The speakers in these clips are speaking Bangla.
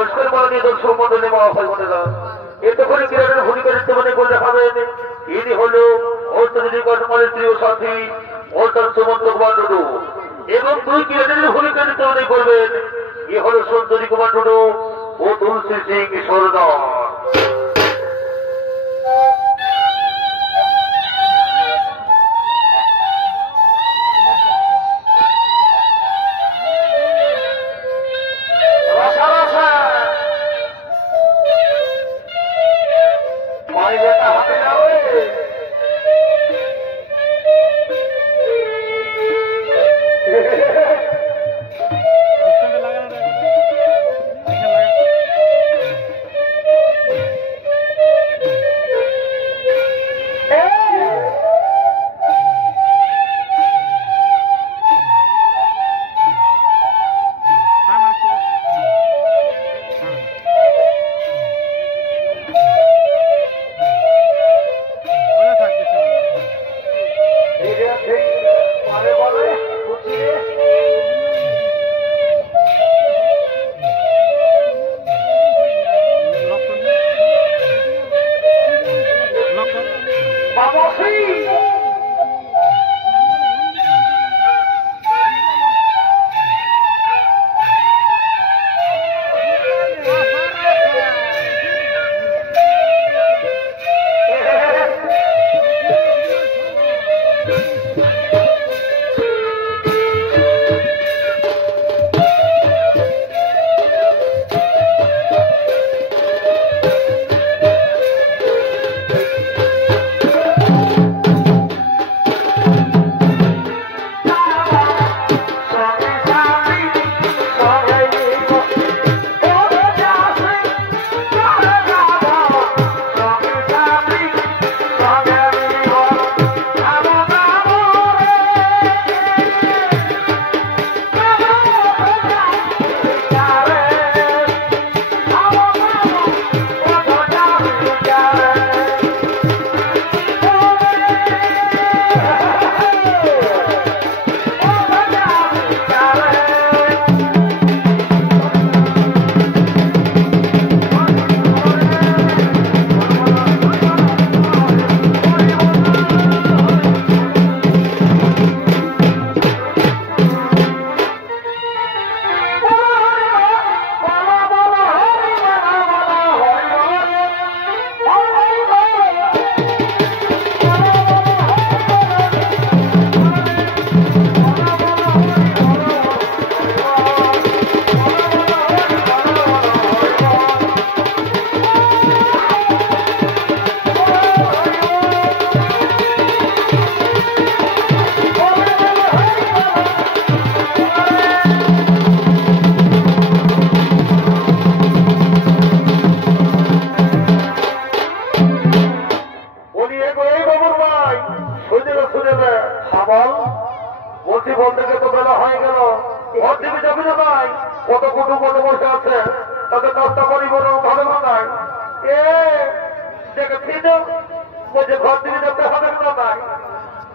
নমস্কার মাননীয় দর্শক মন্ডলী মহাশয় বোনেরা, এতক্ষণে ক্রীড়ার ভূমিকা নিত্যমনে করে দেখাবেন। ইনি হল অর্থনীতি কাঠামোর প্রিয় সাথী অর্থাৎ সুমন্ত কুমার টুডু, এবং দুই ক্রীড়ার ভূমিকা নিত্যমনে করবেন। এ হল সুন্দরী কুমার টুডু ও তুলসী সিং সরদার।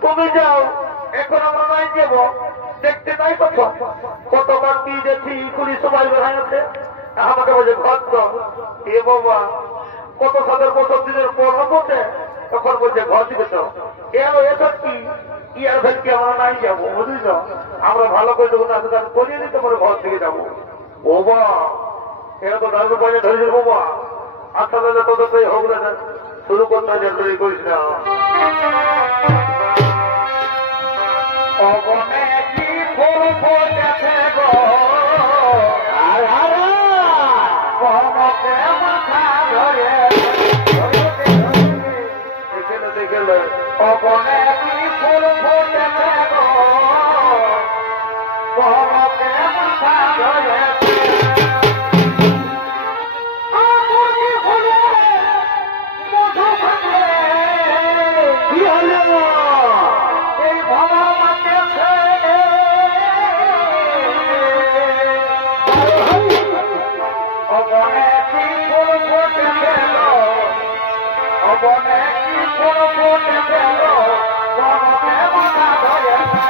তুমি যাও, এখন আমরা নাই যাব, দেখতে নাই কতবার দিয়ে যাচ্ছি পুলিশ সবাই বেড়াই আছে, আমাকে বলছে ঘর এ বাবা কত ৭০ দিনের পর বলছে, তখন বলছে ঘর দিবে তো এসব কি ইয়ার ভেলকে আমরা নাই যাবো, বুঝলি আমরা ভালো করে দেবো, তাদের কাছে করিয়ে দিতে পারে ঘর থেকে যাবো। ও বা এরা তো দাদু পয়সা ধরেছে বাবা, আচ্ছা দাদা তোদের তো হোক না, শুরু করতে জলদি করিস না। অপনে কি ফুল ফুটেছে গো, কমকে মাথা ধরেছে। আগুনি ফুলে মধু ভাঙে, কি হলো এই ভাবা মাতেছে। অপনে কি ফুল ফুটেছে গো, অপনে কি ফুল ফুটেছে গো, কমকে মাথা ধরেছে।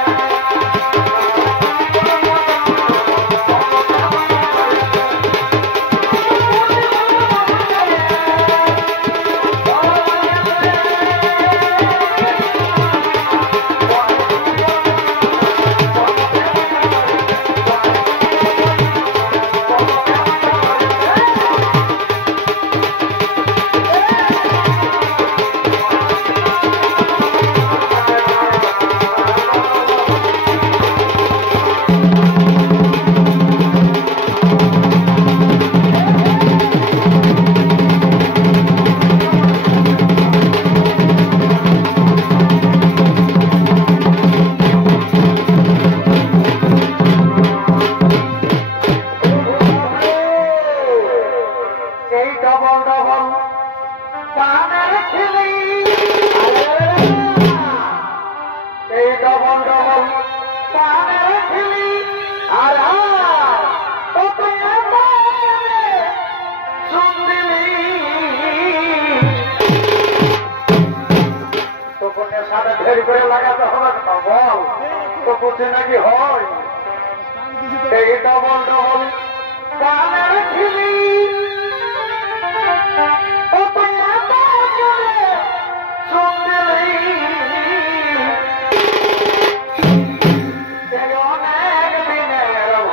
ডবল পানের খিলি এই ডবল ডবল পানের খিলি আর সাড়ে ঢের করে লাগাতে হবে বল তো বুঝে নাকি হয় এই ডবল ডবল পানের খিলি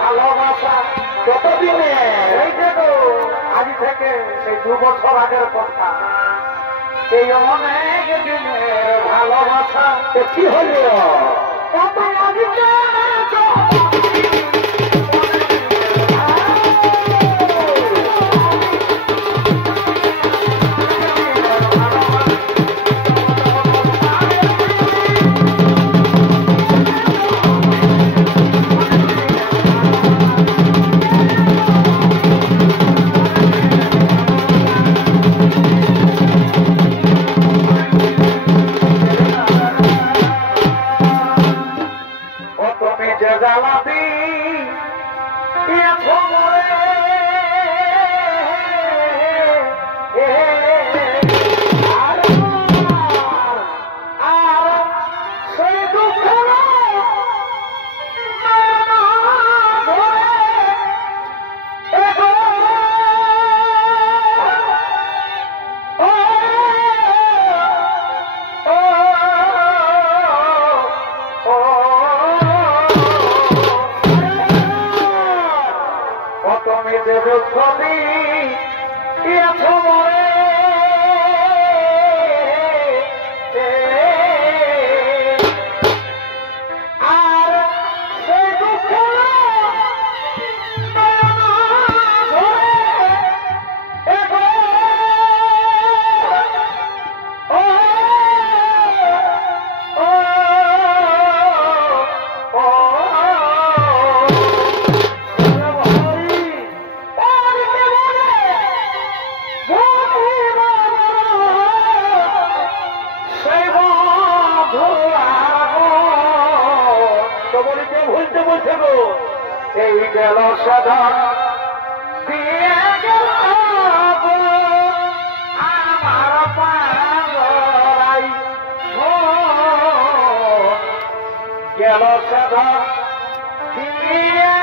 ভালোবাসা কতদিনে এই দেখো আজ থেকে সেই 2 বছর আগের কথা এই অনেক দিনের ভালোবাসা কি হলো এই গেল সদা দিয়ে গেল আমার পাই গেল সদা দিয়ে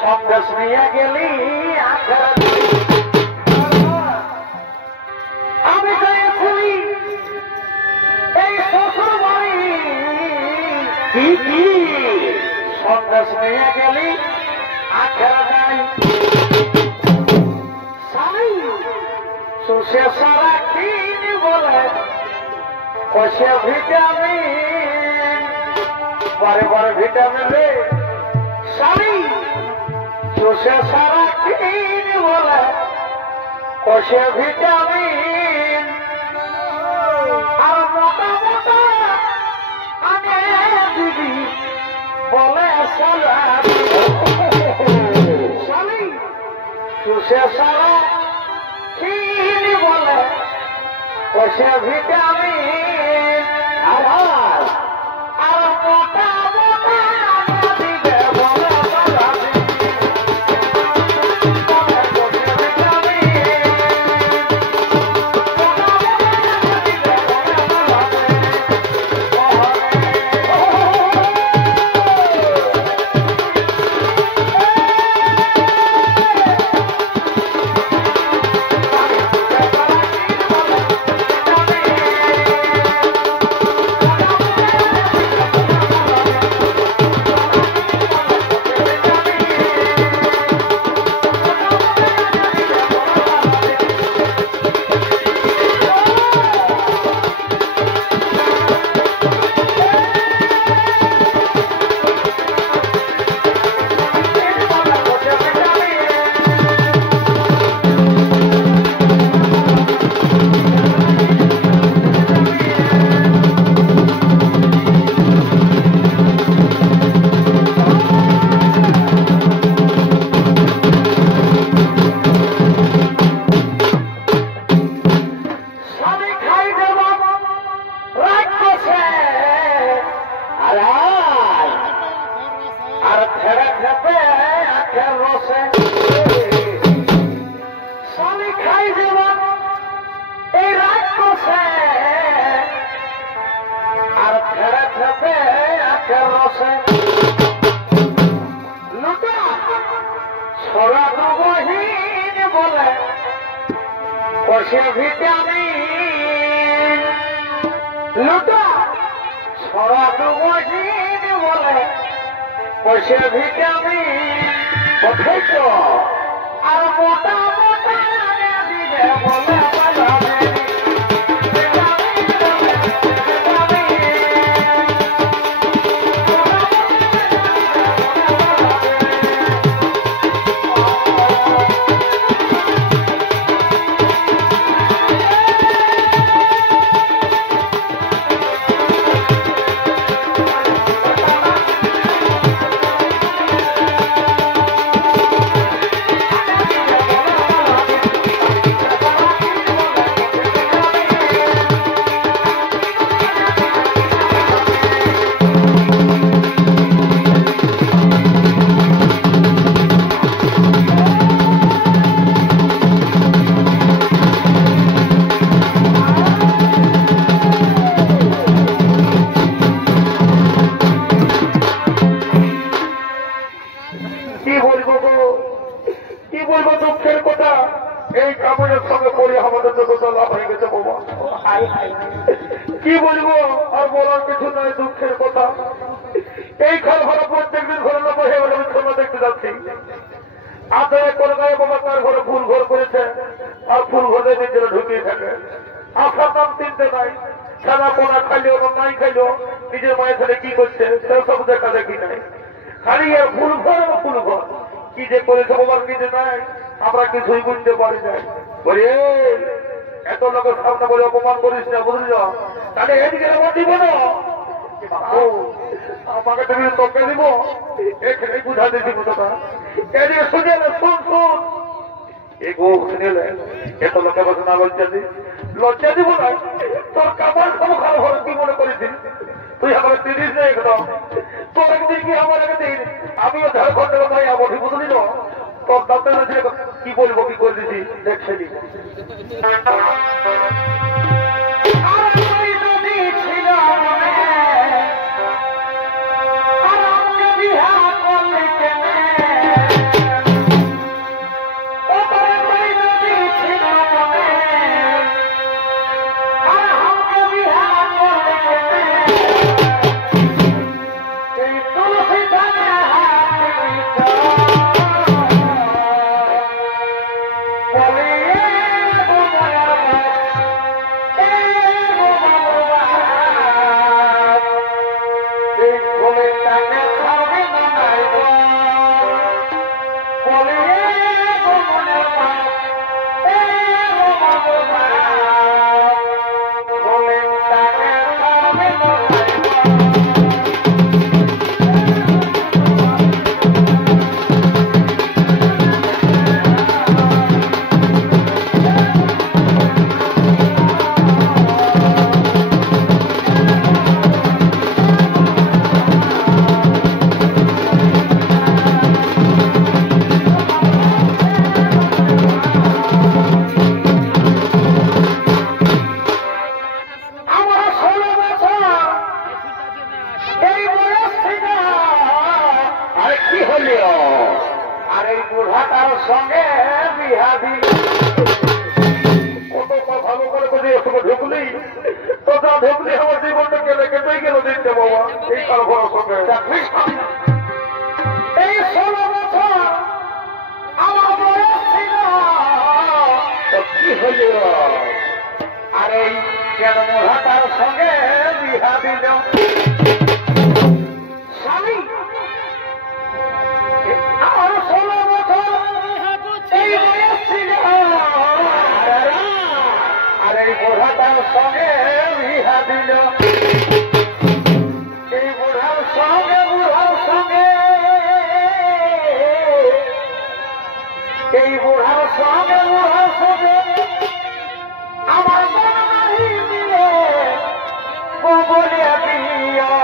সন্দেশ নিয়ে গেলি আমি চাইছিলি এই শ্বশুর বাড়ি কি সন্দেশ নিয়ে গেলি আখেরা নাই সুশে সারা কিনি বলে কষে ভিটামিন বারে বারে ভিটামিন রে সারি সুশে সারা কিনি বলে কষে ভিটামিন আর মোটা মোটা আনে দিদি বলে সারি সুশে সারা কিনি বলে কষে ভিটামিন আর মোটা মোটা দিবে বলে কষে ভিটামিন লুটা ছড়া দুবহিন বলে কষে ভিটামিন অথচ আর মোটা মোটা দিবে বলে কি বলবো আর বলার কিছু নয় দুঃখের কথা এই ঘর ঘরে প্রত্যেকদিন ঘরে লোক হয়ে গেলে আমি দেখতে যাচ্ছি আদায় করে গায়ে বাবা তার ঘরে ফুল ঘর করেছে আর ফুল ঘরে নিজেরা ঢুকিয়ে থাকে আসার নাম চিনতে নাই সাদা পোনা খাইলেও বা নাই খাইলেও নিজের মায়ের ছেলে কি করছে সেসব দেখা দেখি নাই খালি ফুল ঘর বা ফুল ঘর কি যে করেছে বাবার নিজে নাই আমরা কিছুই বুঝতে পারি নাই বলে এত লোকের সামনে বলে অপমান করিস না বুঝলি না তাহলে এদিকে আমার দিব না আমাকে তুমি তোকে দিব এখানে বুঝা দিচ্ছি কথাটা এদিকে শুনে শুন শুন এই গো শুনে এত লোকের কথা না লজ্জা দিব না তোর কামার সব খারাপ হলো কি মনে করেছিস তুই আমাকে তিরিশ নেই একদম তোর একদিন কি আমার একদিন আমিও ঝাড়খণ্ডের ভাই আমার বুঝলি না তোর দাঁতে কি বলবো কি করে দিছি দেখছে ছিল আর এই বুড়াটার সঙ্গে বিহা দিল। কত ভালো করে করে এসবে ঢুকলি তোরা ঢুকলি আমার জীবনটা কেটে কেটেই গেল দিতে বাবা। এই কারো ঘর সঙ্গে এই 16 বছর আমার বয়স ছিল কি হইল। আর এই কেন বুড়াটার সঙ্গে বিহা দিল। স্বামী আমার 16 বছর এই বয়স ছিল। আর এই বুড়াটার সঙ্গে বিহা দিল। এই বুড়ার সঙ্গে এই বুড়ার সঙ্গে আমার মন নাহি মিলে বলে দিও।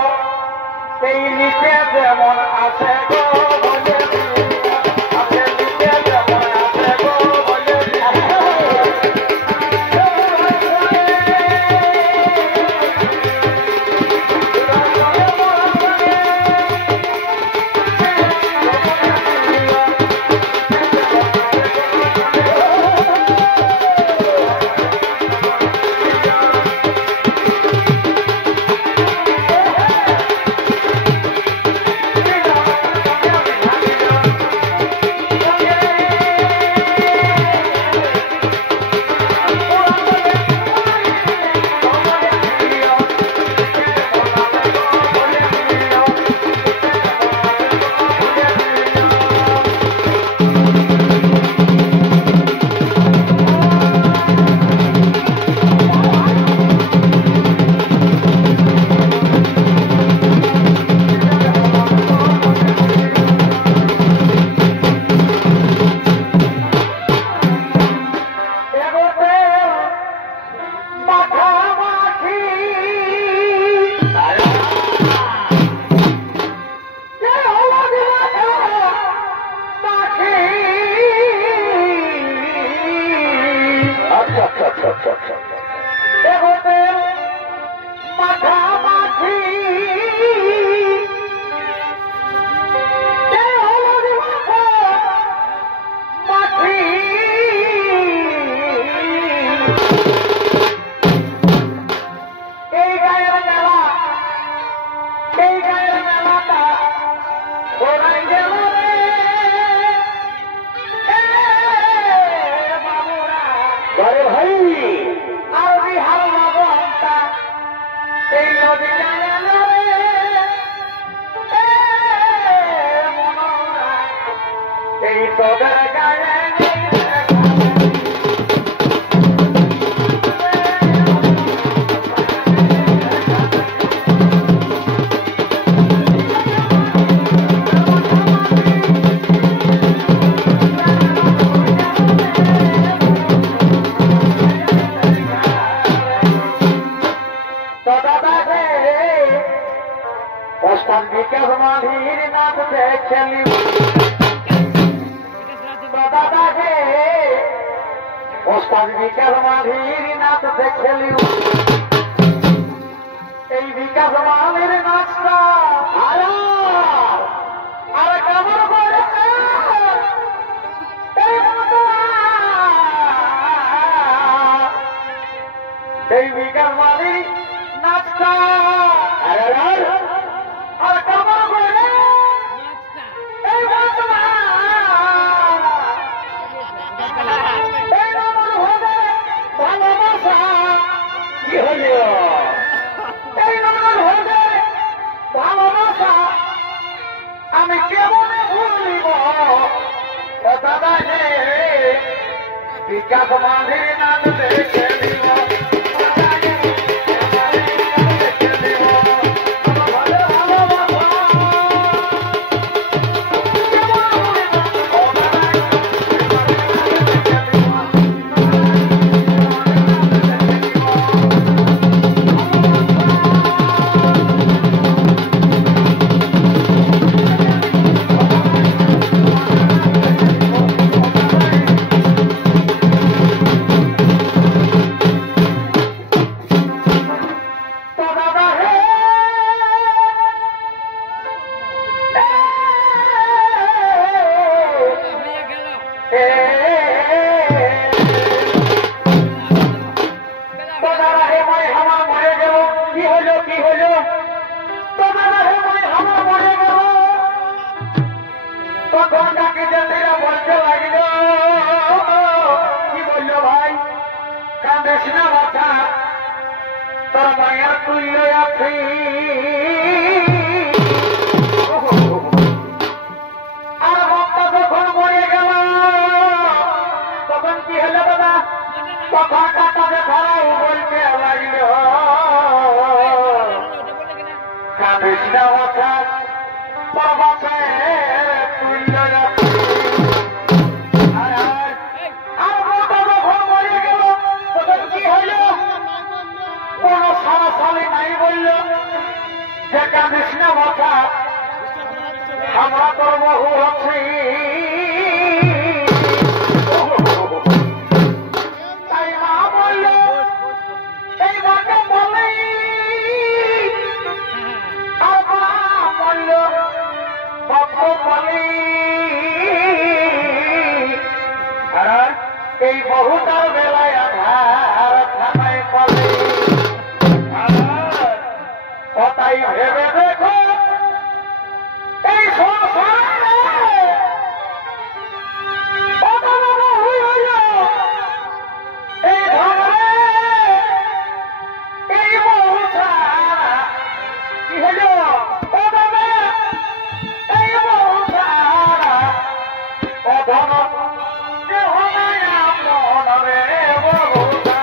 এই নিচে যেমন আছে গো বলে দিও। আছে নিচে যেমন আছে গো বলে দিও। এই বিকাশ মানের নাচটা আর কেমন করে এই বিকাশ মানের নাচটা আর কেমন করে এই ভালোবাসা কি হইল। ভালোবাসা আমি কেমন ভুলিব দাদা হে বিকাশ মাঝির নাম দেখে দিব। আছি আর বাবা যখন মরে গেল তখন কি হলো দাদা কথাটা তাদের ধারাও বলতে লাগল কাঁদিস না মাথা বাবাকে তুলল আর বাবা যখন মরে গেল তখন কি হইল কোন সারাসালি নাই বলল যে কাঁদিস না মাথা আমরা তোর বহু আছি তাই মা বলল এই মাকে বলে আর মা বলল বাপু বলে আর এই বহুটার বেলায় আধার থানায় বলে তাই ভেবে দেখো এই সংসারে এই ধরে এই বহুটা কি হল এই বহুটা অধন মনরে বহুটা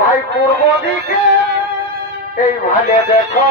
ভাই পূর্ব দিকে এই ভালে দেখো